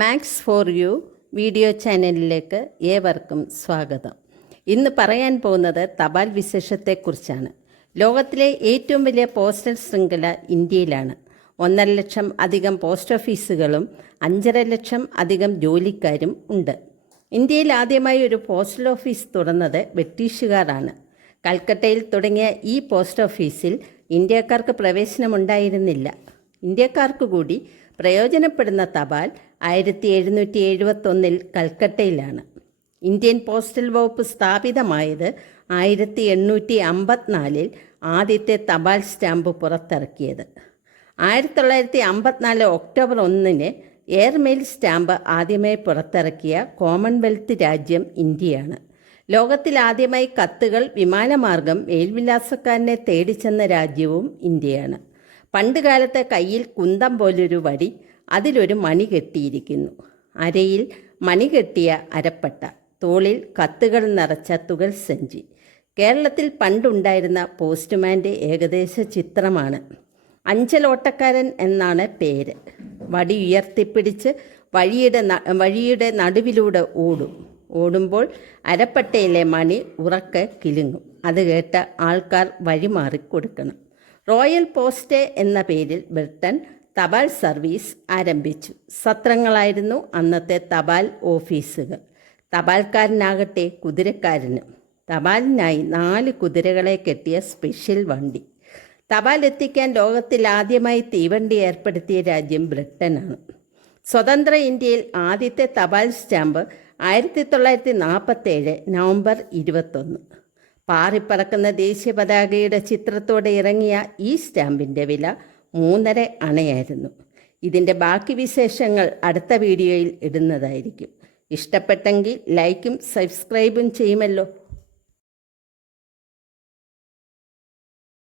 Max for you video ചാനലിലേക്ക് ഏവർക്കും സ്വാഗതം. ഇന്ന് പറയാൻ പോകുന്നത് തപാൽ വിശേഷത്തെക്കുറിച്ചാണ്. ലോകത്തിലെ ഏറ്റവും വലിയ പോസ്റ്റൽ ശൃംഖല ഇന്ത്യയിലാണ്. ഒന്നര ലക്ഷം അധികം പോസ്റ്റ് ഓഫീസുകളും അഞ്ചര ലക്ഷം അധികം ജോലിക്കാരും ഉണ്ട്. ഇന്ത്യയിൽ ആദ്യമായി ഒരു പോസ്റ്റൽ ഓഫീസ് തുറന്നത് ബ്രിട്ടീഷുകാരാണ്. കൽക്കട്ടയിൽ തുടങ്ങിയ ഈ പോസ്റ്റ് ഓഫീസിൽ ഇന്ത്യക്കാർക്ക് പ്രവേശനമുണ്ടായിരുന്നില്ല. ഇന്ത്യക്കാർക്ക് കൂടി പ്രയോജനപ്പെടുന്ന തപാൽ ആയിരത്തി എഴുന്നൂറ്റി എഴുപത്തൊന്നിൽ കൽക്കട്ടയിലാണ്. ഇന്ത്യൻ പോസ്റ്റൽ വകുപ്പ് സ്ഥാപിതമായത് ആയിരത്തി എണ്ണൂറ്റി അമ്പത്തിനാലിൽ ആദ്യത്തെ തപാൽ സ്റ്റാമ്പ് പുറത്തിറക്കിയത്. ആയിരത്തി തൊള്ളായിരത്തി അമ്പത്തിനാല് ഒക്ടോബർ ഒന്നിന് എയർമെയിൽ സ്റ്റാമ്പ് ആദ്യമായി പുറത്തിറക്കിയ കോമൺവെൽത്ത് രാജ്യം ഇന്ത്യയാണ്. ലോകത്തിൽ ആദ്യമായി കത്തുകൾ വിമാനമാർഗം മേൽവിലാസക്കാരനെ തേടിച്ചെന്ന രാജ്യവും ഇന്ത്യയാണ്. പണ്ടുകാലത്തെ കയ്യിൽ കുന്തം പോലൊരു വടി അതിലൊരു മണി കെട്ടിയിരിക്കുന്നു. അരയിൽ മണി കെട്ടിയ അരപ്പട്ട തോളിൽ കത്തുകൾ നിറച്ച തുകൽ സഞ്ചി. കേരളത്തിൽ പണ്ടുണ്ടായിരുന്ന പോസ്റ്റ്മാന്റെ ഏകദേശ ചിത്രമാണ്. അഞ്ചലോട്ടക്കാരൻ എന്നാണ് പേര്. വടി ഉയർത്തിപ്പിടിച്ച് വഴിയുടെ വഴിയുടെ നടുവിലൂടെ ഓടും. ഓടുമ്പോൾ അരപ്പട്ടയിലെ മണി ഉറക്കെ കിലുങ്ങും. അത് കേട്ട ആൾക്കാർ വഴിമാറിക്കൊടുക്കണം റോയൽ പോസ്റ്റ് എന്ന പേരിൽ ബ്രിട്ടൻ തപാൽ സർവീസ് ആരംഭിച്ചു. സത്രങ്ങളായിരുന്നു അന്നത്തെ തപാൽ ഓഫീസുകൾ. തപാൽക്കാരനാകട്ടെ കുതിരക്കാരനും. തപാലിനായി നാല് കുതിരകളെ കെട്ടിയ സ്പെഷ്യൽ വണ്ടി. തപാൽ എത്തിക്കാൻ ലോകത്തിൽ ആദ്യമായി തീവണ്ടി ഏർപ്പെടുത്തിയ രാജ്യം ബ്രിട്ടനാണ്. സ്വതന്ത്ര ഇന്ത്യയിൽ ആദ്യത്തെ തപാൽ സ്റ്റാമ്പ് ആയിരത്തി തൊള്ളായിരത്തി നാൽപ്പത്തേഴ് നവംബർ ഇരുപത്തൊന്ന്. പാറിപ്പറക്കുന്ന ദേശീയ പതാകയുടെ ചിത്രത്തോടെ ഇറങ്ങിയ ഈ സ്റ്റാമ്പിന്റെ വില മൂന്നര അണയായിരുന്നു. ഇതിന്റെ ബാക്കി വിശേഷങ്ങൾ അടുത്ത വീഡിയോയിൽ ഇടുന്നതായിരിക്കും. ഇഷ്ടപ്പെട്ടെങ്കിൽ ലൈക്കും സബ്സ്ക്രൈബും ചെയ്യുമല്ലോ.